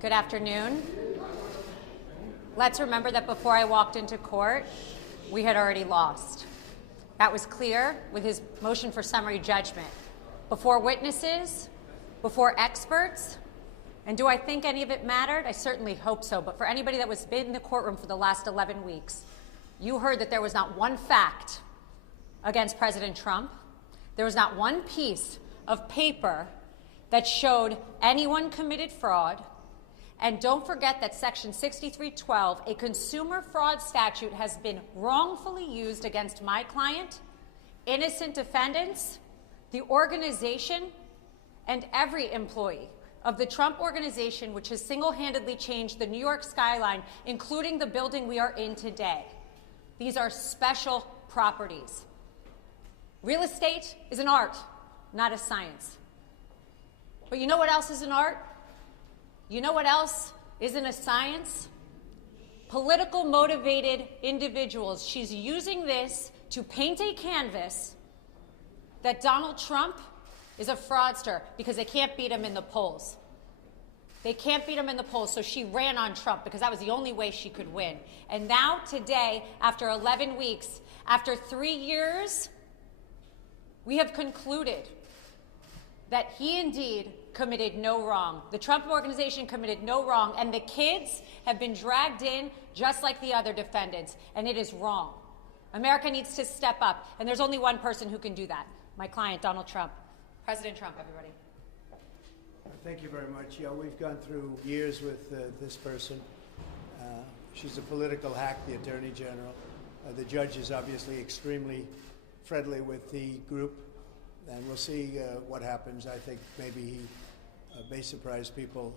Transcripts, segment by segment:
Good afternoon. Let's remember that before I walked into court, we had already lost. That was clear with his motion for summary judgment. Before witnesses, before experts, and do I think any of it mattered? I certainly hope so, but for anybody that was in the courtroom for the last 11 weeks, you heard that there was not one fact against President Trump. There was not one piece of paper that showed anyone committed fraud. And don't forget that Section 6312, a consumer fraud statute, has been wrongfully used against my client, innocent defendants, the organization, and every employee of the Trump organization, which has single-handedly changed the New York skyline, including the building we are in today. These are special properties. Real estate is an art, not a science. But you know what else is an art? You know what else isn't a science? Political motivated individuals. She's using this to paint a canvas that Donald Trump is a fraudster because they can't beat him in the polls. They can't beat him in the polls, so she ran on Trump because that was the only way she could win. And now, today, after 11 weeks, after 3 years, we have concluded that he indeed committed no wrong. The Trump organization committed no wrong, and the kids have been dragged in just like the other defendants, and it is wrong. America needs to step up, and there's only one person who can do that, my client, Donald Trump. President Trump, everybody. Thank you very much. Yeah, we've gone through years with this person. She's a political hack, the Attorney General. The judge is obviously extremely friendly with the group, and we'll see what happens. I think maybe he may surprise people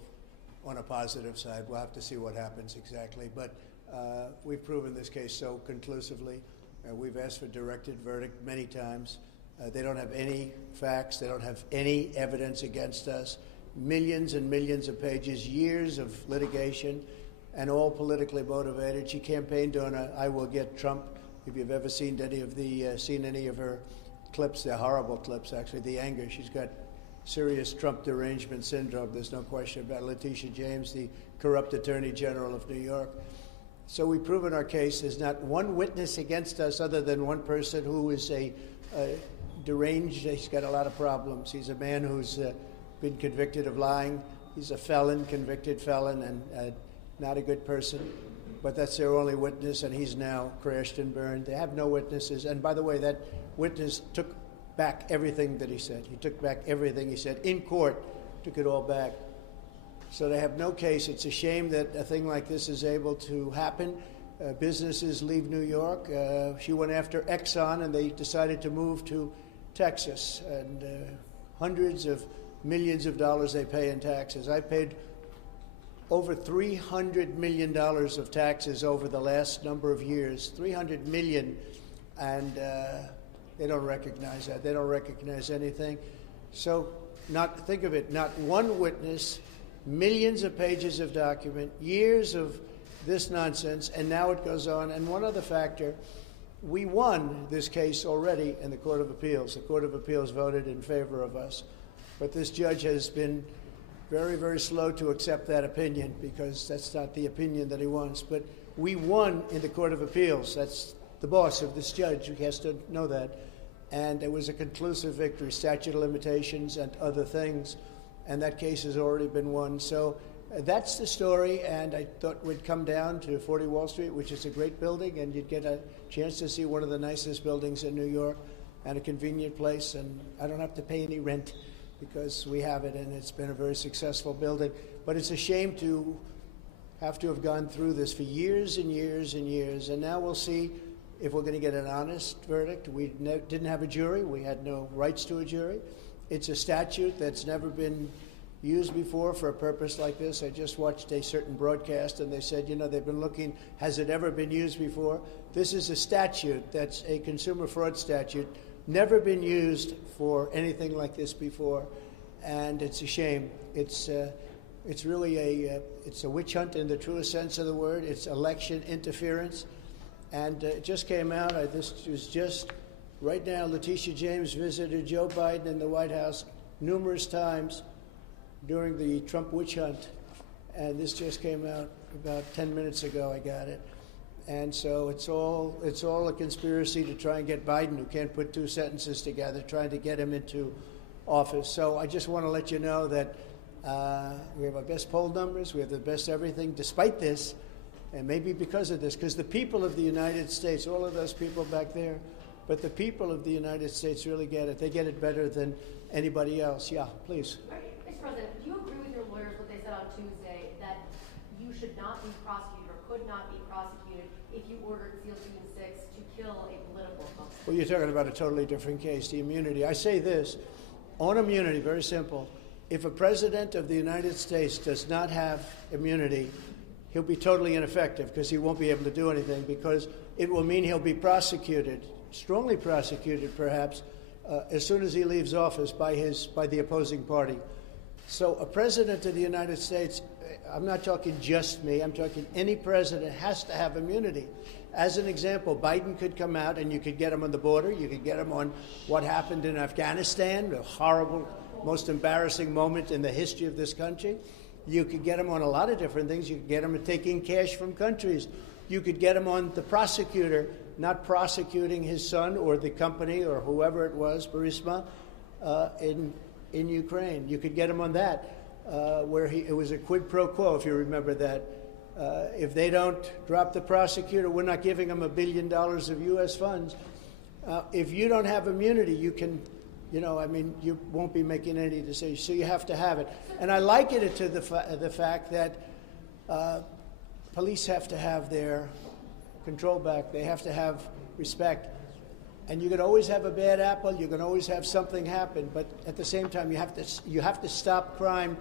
on a positive side. We'll have to see what happens exactly. But we've proven this case so conclusively. We've asked for directed verdict many times. They don't have any facts. They don't have any evidence against us. Millions and millions of pages, years of litigation, and all politically motivated. She campaigned on a "I will get Trump." If you've ever seen any of her clips, they're horrible clips, actually. The anger, she's got serious Trump derangement syndrome. There's no question about it. Letitia James, the corrupt Attorney General of New York. So we've proven our case. There's not one witness against us other than one person who is a deranged. He's got a lot of problems. He's a man who's been convicted of lying. He's a felon, convicted felon, and not a good person. But that's their only witness, and he's now crashed and burned. They have no witnesses. And by the way, that witness took back everything that he said. He took back everything he said in court, took it all back. So they have no case. It's a shame that a thing like this is able to happen. Businesses leave New York. She went after Exxon, and they decided to move to Texas. And hundreds of millions of dollars they pay in taxes. I paid over $300 million of taxes over the last number of years, $300 million, and they don't recognize that. They don't recognize anything. So think of it, not one witness, millions of pages of document, years of this nonsense, and now it goes on. And one other factor, we won this case already in the Court of Appeals. The Court of Appeals voted in favor of us. But this judge has been very, very slow to accept that opinion because that's not the opinion that he wants. But we won in the Court of Appeals. That's the boss of this judge. He has to know that. And it was a conclusive victory, statute of limitations and other things. And that case has already been won. So that's the story. And I thought we'd come down to 40 Wall Street, which is a great building, and you'd get a chance to see one of the nicest buildings in New York and a convenient place. And I don't have to pay any rent, because we have it, and it's been a very successful building. But it's a shame to have gone through this for years and years and years. And now we'll see if we're going to get an honest verdict. We didn't have a jury. We had no rights to a jury. It's a statute that's never been used before for a purpose like this. I just watched a certain broadcast, and they said, they've been looking, has it ever been used before? This is a statute that's a consumer fraud statute, never been used for anything like this before, and it's a shame. It's really it's a witch hunt in the truest sense of the word. It's election interference, and it just came out. This was just right now. Letitia James visited Joe Biden in the White House numerous times during the Trump witch hunt, and this just came out about 10 minutes ago. I got it. And so it's all a conspiracy to try and get Biden, who can't put two sentences together, trying to get him into office. So I just want to let you know that we have our best poll numbers, we have the best everything, despite this, and maybe because of this, because the people of the United States, all of those people back there, but the people of the United States really get it. They get it better than anybody else. Yeah, please. Mr. President, do you agree with your lawyers what they said on Tuesday, that you should not be prosecuted or could not be prosecuted if you ordered SEAL Team 6 to kill a political opponent? Well, you're talking about a totally different case, the immunity. I say this, on immunity, very simple. If a president of the United States does not have immunity, he'll be totally ineffective because he won't be able to do anything, because it will mean he'll be prosecuted, strongly prosecuted perhaps, as soon as he leaves office by the opposing party. So a president of the United States, I'm not talking just me, I'm talking any president has to have immunity. As an example, Biden could come out and you could get him on the border, you could get him on what happened in Afghanistan, a horrible, most embarrassing moment in the history of this country. You could get him on a lot of different things. You could get him taking cash from countries. You could get him on the prosecutor not prosecuting his son or the company or whoever it was, Burisma, in Ukraine. You could get him on that, where it was a quid pro quo, if you remember that. If they don't drop the prosecutor, we're not giving them $1 billion of U.S. funds. If you don't have immunity, you can, you won't be making any decisions. So you have to have it. And I liken it to the fact that police have to have their control back. They have to have respect. And you can always have a bad apple. You can always have something happen. But at the same time, you have to stop crime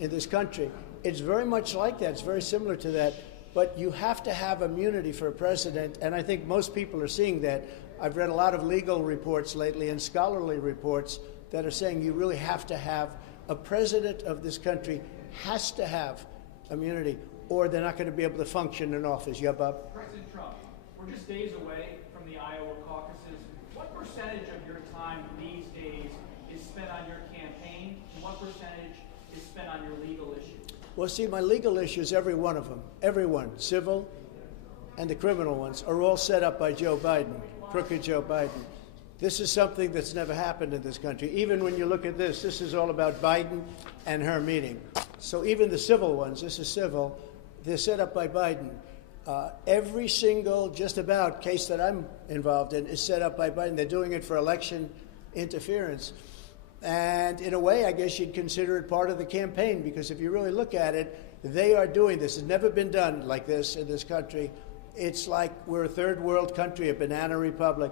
in this country. It's very much like that. It's very similar to that. But you have to have immunity for a president, and I think most people are seeing that. I've read a lot of legal reports lately and scholarly reports that are saying you really have to have a president of this country has to have immunity, or they're not going to be able to function in office. Yeah, Bob? President Trump, we're just days away from the Iowa caucuses. What percentage of your time these days is spent on your campaign, and what percentage is spent on your legal issues? Well, see, my legal issues, every one of them, everyone, civil and the criminal ones, are all set up by Joe Biden, crooked Joe Biden. This is something that's never happened in this country. Even when you look at this is all about Biden and her meeting. So even the civil ones, this is civil, they're set up by Biden. Every single, just about, case that I'm involved in is set up by Biden. They're doing it for election interference. And in a way, I guess you'd consider it part of the campaign, because if you really look at it, they are doing this. It's never been done like this in this country. It's like we're a third world country, a banana republic.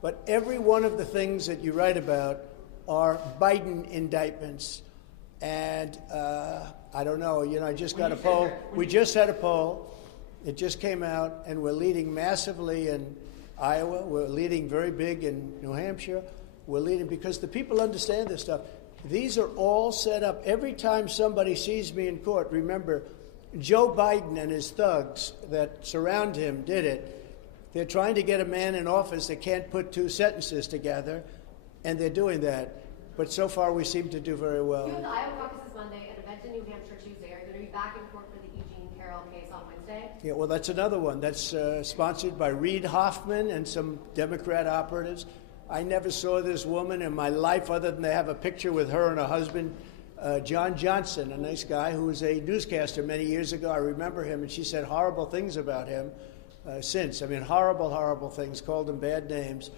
But every one of the things that you write about are Biden indictments. And I don't know, I just got a poll. We just had a poll. It just came out, and we're leading massively in Iowa. We're leading very big in New Hampshire. We're leading because the people understand this stuff. These are all set up. Every time somebody sees me in court, remember, Joe Biden and his thugs that surround him did it. They're trying to get a man in office that can't put two sentences together, and they're doing that. But so far, we seem to do very well. You have the Iowa caucuses Monday, an event in New Hampshire Tuesday. Are you going to be back in court for the Eugene Carroll case on Wednesday? Yeah, well, that's another one. That's sponsored by Reid Hoffman and some Democrat operatives. I never saw this woman in my life other than they have a picture with her and her husband, John Johnson, a nice guy who was a newscaster many years ago. I remember him, and she said horrible things about him since. I mean, horrible, horrible things, called him bad names.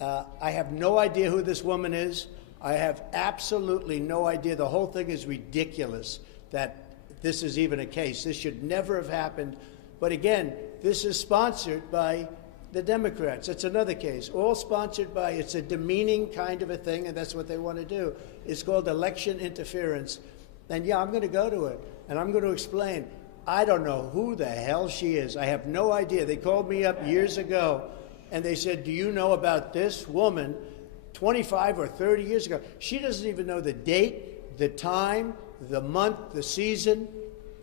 I have no idea who this woman is. I have absolutely no idea. The whole thing is ridiculous that this is even a case. This should never have happened. But again, this is sponsored by the Democrats. It's another case, all sponsored by, it's a demeaning kind of a thing, and that's what they want to do. It's called election interference. And yeah, I'm going to go to it, and I'm going to explain. I don't know who the hell she is. I have no idea. They called me up years ago, and they said, do you know about this woman 25 or 30 years ago? She doesn't even know the date, the time, the month, the season.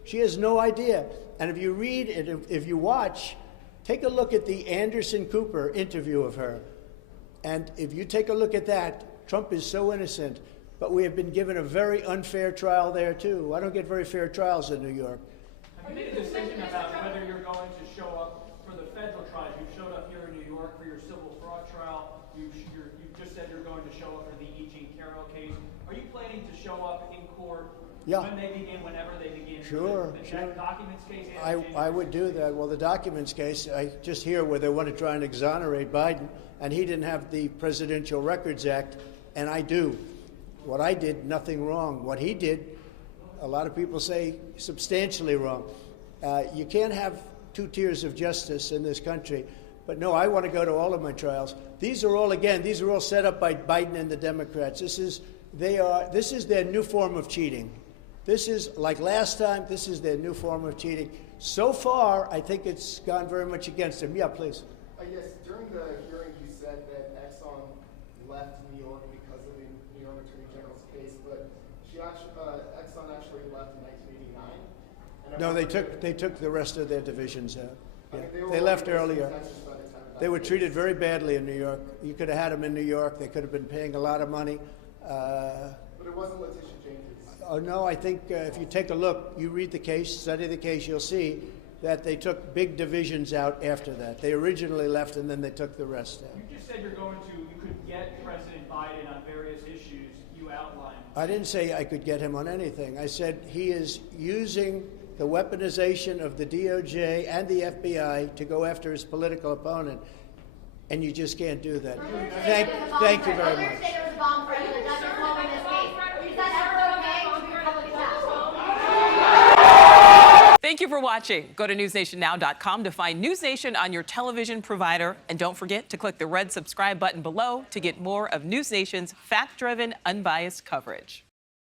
She has no idea. And if you read and if you watch, take a look at the Anderson Cooper interview of her. And if you take a look at that, Trump is so innocent. but we have been given a very unfair trial there, too. I don't get very fair trials in New York. Have you made a decision about whether you're going to show up for the federal trials? You showed up here in New York for your civil fraud trial. You just said you're going to show up for the E. Jean Carroll case. Are you planning to show up in court when they begin, whenever they begin? Sure, the sure. documents case? I would do that. Well, the documents case, I just hear where they want to try and exonerate Biden, and he didn't have the Presidential Records Act, and I do. What I did, nothing wrong. What he did, a lot of people say substantially wrong. You can't have two tiers of justice in this country. But no, I want to go to all of my trials. These are all set up by Biden and the Democrats. This is their new form of cheating. This is, like last time, this is their new form of cheating. So far, I think it's gone very much against them. Yeah, please. Yes, during the hearing, you said that Exxon left New York because of the New York Attorney General's case, but Exxon actually left in 1989. No, they took the rest of their divisions out. Yeah. They left earlier. They were treated very badly in New York. You could have had them in New York. They could have been paying a lot of money. But it wasn't Letitia James's. Oh, no, I think if you take a look, you read the case, study the case, you'll see that they took big divisions out after that. They originally left, and then they took the rest out. You just said you could get President Biden on various issues you outlined. I didn't say I could get him on anything. I said he is using the weaponization of the DOJ and the FBI to go after his political opponent, and you just can't do that. Thank you very much. There was a bomb threat in the Dutch involved in this case. Is that ever okay to be public attack? Thank you for watching. Go to newsnationnow.com to find News Nation on your television provider. And don't forget to click the red subscribe button below to get more of News Nation's fact-driven, unbiased coverage.